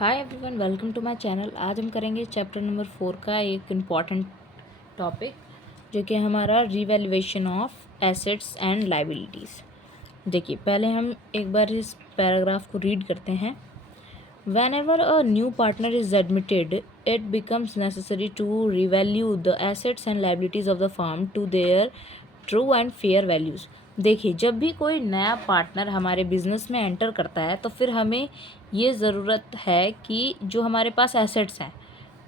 Hi everyone, welcome to my channel. आज हम करेंगे चैप्टर नंबर 4 का एक इम्पॉर्टेंट टॉपिक जो कि हमारा revaluation of assets and liabilities. देखिए, पहले हम एक बार इस पैराग्राफ को रीड करते हैं। Whenever a new partner is admitted it becomes necessary to revalue the assets and liabilities of the firm to their true and fair values. देखिए, जब भी कोई नया पार्टनर हमारे बिज़नेस में एंटर करता है तो फिर हमें ये ज़रूरत है कि जो हमारे पास एसेट्स हैं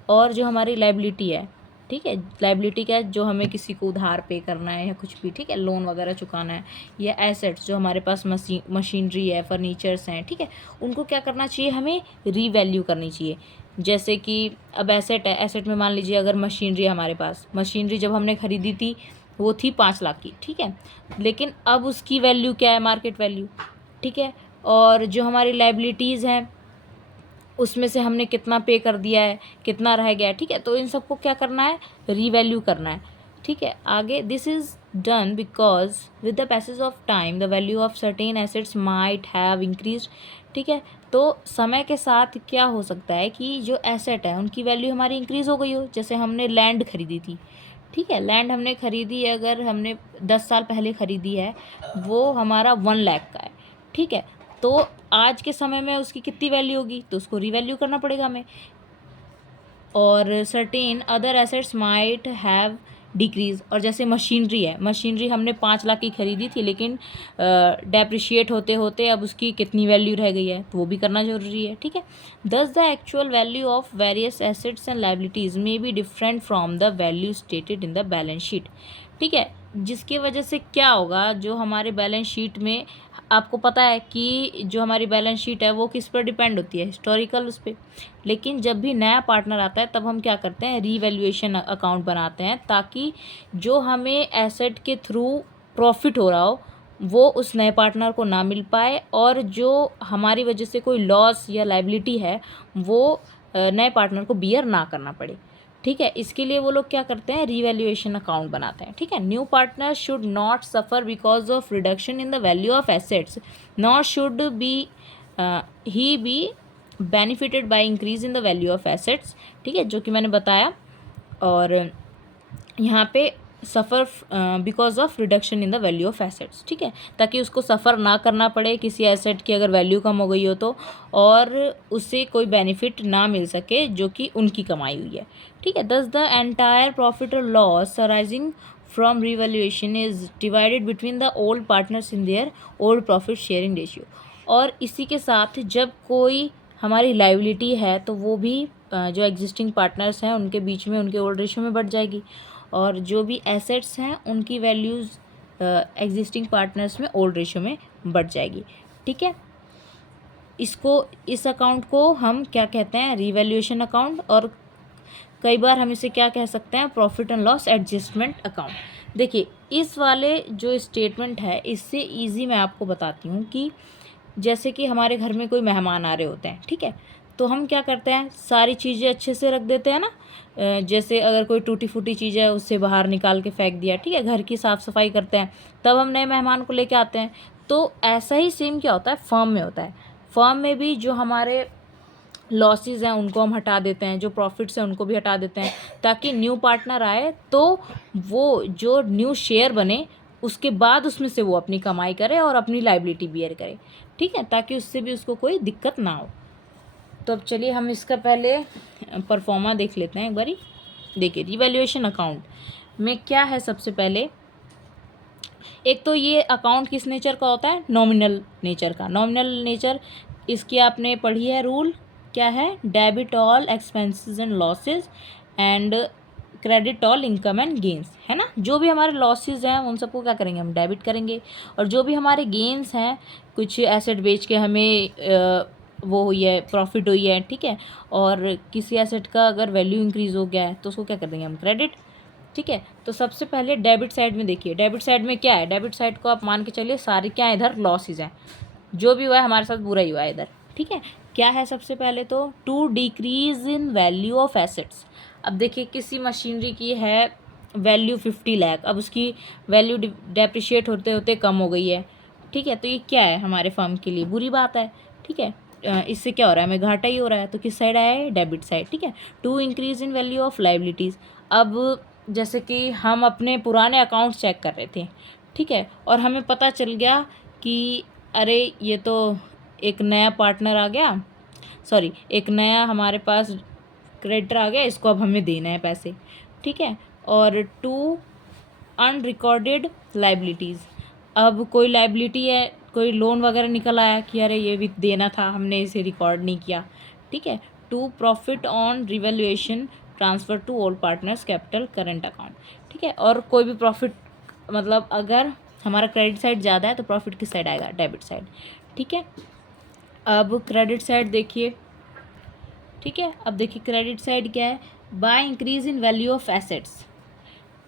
और जो हमारी लायबिलिटी है, ठीक है, लायबिलिटी क्या है, जो हमें किसी को उधार पे करना है या कुछ भी, ठीक है, लोन वगैरह चुकाना है, या एसेट्स जो हमारे पास मशीनरी है, फर्नीचर्स हैं, ठीक है, उनको क्या करना चाहिए, हमें रीवैल्यू करनी चाहिए। जैसे कि अब एसेट है, एसेट में मान लीजिए अगर मशीनरी है हमारे पास, मशीनरी जब हमने ख़रीदी थी वो थी 5 लाख की, ठीक है, लेकिन अब उसकी वैल्यू क्या है, मार्केट वैल्यू, ठीक है। और जो हमारी लायबिलिटीज़ हैं उसमें से हमने कितना पे कर दिया है, कितना रह गया है, ठीक है, तो इन सबको क्या करना है, रीवैल्यू करना है, ठीक है। आगे, this is done because with the passage of time the value of certain assets might have increase, ठीक है। तो समय के साथ क्या हो सकता है कि जो एसेट है उनकी वैल्यू हमारी इंक्रीज़ हो गई हो। जैसे हमने लैंड खरीदी थी, ठीक है, लैंड हमने खरीदी है, अगर हमने 10 साल पहले ख़रीदी है, वो हमारा 1 लाख का है, ठीक है, तो आज के समय में उसकी कितनी वैल्यू होगी, तो उसको रीवैल्यू करना पड़ेगा हमें। और certain other assets might have decrease, और जैसे मशीनरी है, मशीनरी हमने 5 लाख की खरीदी थी, लेकिन डेप्रिशिएट होते होते अब उसकी कितनी वैल्यू रह गई है, तो वो भी करना जरूरी है, ठीक है। दस the actual value of various assets and liabilities may be different from the value stated in the balance sheet, ठीक है, जिसकी वजह से क्या होगा, जो हमारे बैलेंस शीट में, आपको पता है कि जो हमारी बैलेंस शीट है वो किस पर डिपेंड होती है, हिस्टोरिकल उस पर। लेकिन जब भी नया पार्टनर आता है तब हम क्या करते हैं, रीवैल्यूएशन अकाउंट बनाते हैं, ताकि जो हमें एसेट के थ्रू प्रॉफिट हो रहा हो वो उस नए पार्टनर को ना मिल पाए, और जो हमारी वजह से कोई लॉस या लायबिलिटी है वो नए पार्टनर को बियर ना करना पड़े, ठीक है। इसके लिए वो लोग क्या करते हैं, रीवैल्यूएशन अकाउंट बनाते हैं, ठीक है। New partner should not suffer because of reduction in the value of assets, not should be he be benefited by increase in the value of assets, ठीक है, जो कि मैंने बताया। और यहाँ पे suffer because of reduction in the value of assets, ठीक है, ताकि उसको सफ़र ना करना पड़े किसी एसेट की अगर वैल्यू कम हो गई हो तो, और उससे कोई बेनिफिट ना मिल सके जो कि उनकी कमाई हुई है, ठीक है। दस द एंटायर प्रॉफिट और loss arising from revaluation is divided between the old partners in their old profit sharing ratio. और इसी के साथ जब कोई हमारी लायबिलिटी है तो वो भी जो एग्जिस्टिंग पार्टनर्स हैं उनके बीच में उनके ओल्ड रेशियो में बढ़ जाएगी, और जो भी एसेट्स हैं उनकी वैल्यूज़ एग्जिस्टिंग पार्टनर्स में ओल्ड रेशियो में बढ़ जाएगी, ठीक है। इस अकाउंट को हम क्या कहते हैं, रीवैल्यूएशन अकाउंट, और कई बार हम इसे क्या कह सकते हैं, profit and loss adjustment account. देखिए, इस वाले जो स्टेटमेंट है इससे ईजी मैं आपको बताती हूँ कि जैसे कि हमारे घर में कोई मेहमान आ रहे होते हैं, ठीक है, तो हम क्या करते हैं, सारी चीज़ें अच्छे से रख देते हैं ना। जैसे अगर कोई टूटी फूटी चीज़ है उससे बाहर निकाल के फेंक दिया, ठीक है, घर की साफ़ सफाई करते हैं, तब हम नए मेहमान को लेके आते हैं। तो ऐसा ही सेम क्या होता है, फर्म में होता है। फर्म में भी जो हमारे लॉसेस हैं उनको हम हटा देते हैं, जो प्रॉफिट्स हैं उनको भी हटा देते हैं, ताकि न्यू पार्टनर आए तो वो जो न्यू शेयर बने उसके बाद उसमें से वो अपनी कमाई करे और अपनी लायबिलिटी बियर करे, ठीक है, ताकि उससे भी उसको कोई दिक्कत ना हो। तो अब चलिए हम इसका पहले परफॉर्मा देख लेते हैं एक बारी। देखिए, रिवैल्यूएशन अकाउंट में क्या है, सबसे पहले एक तो ये अकाउंट किस नेचर का होता है, नॉमिनल नेचर का। नॉमिनल नेचर इसकी आपने पढ़ी है, रूल क्या है, debit all expenses and losses and credit all income and gains, है ना। जो भी हमारे लॉसेस हैं उन सबको क्या करेंगे, हम डेबिट करेंगे, और जो भी हमारे गेंस हैं, कुछ एसेट बेच के हमें वो हुई है, प्रॉफिट हुई है, ठीक है, और किसी एसेट का अगर वैल्यू इंक्रीज़ हो गया है तो उसको क्या कर देंगे हम, क्रेडिट, ठीक है। तो सबसे पहले डेबिट साइड में देखिए, डेबिट साइड में क्या है, डेबिट साइड को आप मान के चलिए सारे क्या है, इधर लॉसेज हैं, जो भी हुआ है हमारे साथ बुरा ही हुआ है इधर, ठीक है। क्या है सबसे पहले, तो to decrease in value of assets. अब देखिए, किसी मशीनरी की है वैल्यू 50 लाख, अब उसकी वैल्यू डेप्रिशिएट होते होते कम हो गई है, ठीक है, तो ये क्या है, हमारे फर्म के लिए बुरी बात है, ठीक है। इससे क्या हो रहा है, हमें घाटा ही हो रहा है, तो किस साइड आया है, डेबिट साइड। ठीक है। 2 increase in value of liabilities. अब जैसे कि हम अपने पुराने अकाउंट्स चेक कर रहे थे, ठीक है, और हमें पता चल गया कि अरे ये तो एक नया पार्टनर आ गया, सॉरी एक नया हमारे पास क्रेडिटर आ गया, इसको अब हमें देना है पैसे। ठीक है। और 2 अनरिकॉर्डेड लाइबिलिटीज़। अब कोई लाइबिलिटी है, कोई लोन वगैरह निकल आया कि अरे ये भी देना था, हमने इसे रिकॉर्ड नहीं किया। ठीक है। 2 profit on revaluation transfer to old partners capital current account. ठीक है। और कोई भी प्रॉफिट, मतलब अगर हमारा क्रेडिट साइड ज़्यादा है तो प्रॉफिट किस साइड आएगा, डेबिट साइड। ठीक है। अब क्रेडिट साइड देखिए। ठीक है। अब देखिए क्रेडिट साइड क्या है, bye increase in value of assets.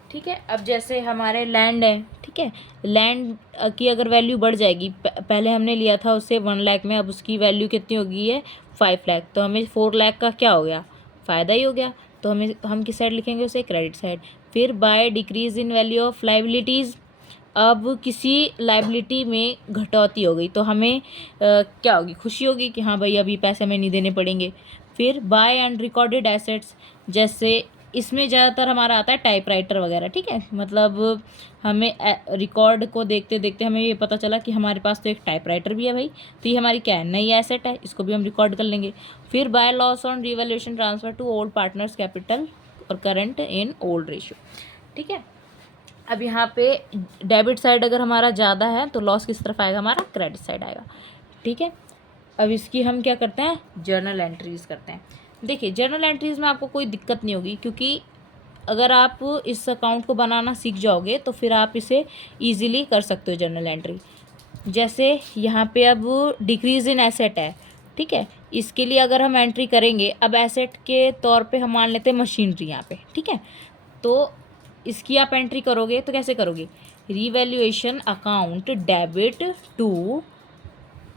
ठीक है। अब जैसे हमारे लैंड है, ठीक है, लैंड की अगर वैल्यू बढ़ जाएगी, पहले हमने लिया था उससे 1 लाख में, अब उसकी वैल्यू कितनी हो गई है, 5 लाख, तो हमें 4 लाख का क्या हो गया, फ़ायदा ही हो गया। तो हम किस साइड लिखेंगे उसे, क्रेडिट साइड। फिर by decrease in value of liabilities. अब किसी लाइबिलिटी में घटौती हो गई तो हमें क्या होगी, खुशी होगी कि हाँ भाई अभी पैसे हमें नहीं देने पड़ेंगे। फिर बाय एंड रिकॉर्डेड एसेट्स, जैसे इसमें ज़्यादातर हमारा आता है टाइपराइटर वगैरह। ठीक है। मतलब हमें रिकॉर्ड को देखते देखते हमें ये पता चला कि हमारे पास तो एक टाइपराइटर भी है भाई, तो ये हमारी क्या है, नई एसेट है, इसको भी हम रिकॉर्ड कर लेंगे। फिर by loss on revaluation transfer to old partners capital और करंट इन ओल्ड रेशियो। ठीक है। अब यहाँ पे डेबिट साइड अगर हमारा ज़्यादा है तो लॉस किस तरफ आएगा, हमारा क्रेडिट साइड आएगा। ठीक है। अब इसकी हम क्या करते हैं, जर्नल एंट्रीज़ करते हैं। देखिए जर्नल एंट्रीज़ में आपको कोई दिक्कत नहीं होगी, क्योंकि अगर आप इस अकाउंट को बनाना सीख जाओगे तो फिर आप इसे ईजिली कर सकते हो जर्नल एंट्री। जैसे यहाँ पे अब डिक्रीज़ इन एसेट है, ठीक है, इसके लिए अगर हम एंट्री करेंगे, अब एसेट के तौर पे हम मान लेते हैं मशीनरी यहाँ पे। ठीक है। तो इसकी आप एंट्री करोगे तो कैसे करोगे, revaluation account debit to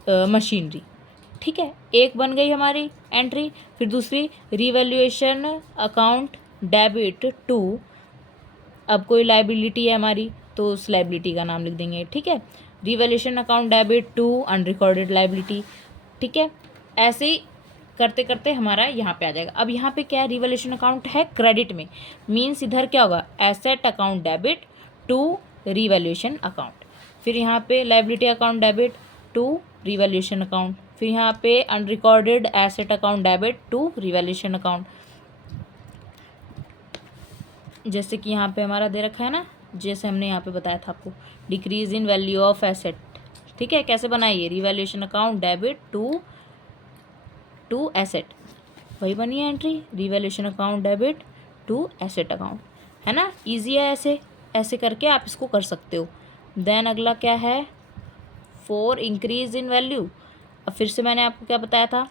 machinery. ठीक है। एक बन गई हमारी एंट्री। फिर दूसरी रिवैल्यूएशन अकाउंट डेबिट टू, अब कोई लाइबिलिटी है हमारी तो उस लाइबिलिटी का नाम लिख देंगे। ठीक है। Revaluation account debit to unrecorded liability. ठीक है। ऐसे ही करते करते हमारा यहाँ पे आ जाएगा। अब यहाँ पे क्या है, रिवैल्यूएशन अकाउंट है क्रेडिट में, मीन्स इधर क्या होगा, asset account debit to revaluation account. फिर यहाँ पे liability account debit to revaluation account. फिर यहाँ पे unrecorded asset account debit to revaluation account. जैसे कि यहाँ पे हमारा दे रखा है ना, जैसे हमने यहाँ पे बताया था आपको, decrease in value of asset. ठीक है। कैसे बनाइए, revaluation account debit to asset, वही बनी है entry, revaluation account debit to asset account, है ना। इजी है, ऐसे ऐसे करके आप इसको कर सकते हो। देन अगला क्या है, 4 इंक्रीज इन वैल्यू। अब फिर से मैंने आपको क्या बताया था,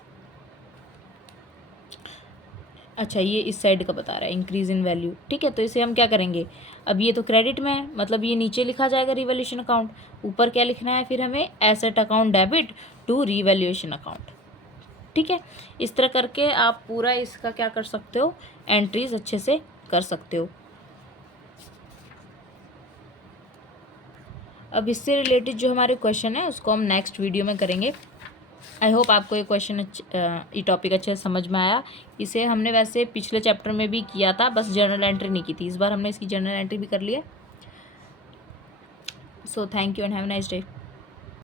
अच्छा ये इस साइड का बता रहा है, इंक्रीज इन वैल्यू। ठीक है। तो इसे हम क्या करेंगे, अब ये तो क्रेडिट में है, मतलब ये नीचे लिखा जाएगा रिवैल्यूएशन अकाउंट, ऊपर क्या लिखना है फिर हमें, asset account debit to revaluation account. ठीक है। इस तरह करके आप पूरा इसका क्या कर सकते हो, एंट्रीज अच्छे से कर सकते हो। अब इससे रिलेटेड जो हमारे क्वेश्चन है उसको हम नेक्स्ट वीडियो में करेंगे। आई होप आपको ये क्वेश्चन ये टॉपिक अच्छे से समझ में आया। इसे हमने वैसे पिछले चैप्टर में भी किया था, बस जर्नल एंट्री नहीं की थी, इस बार हमने इसकी जर्नल एंट्री भी कर लिया। So thank you and have a nice day.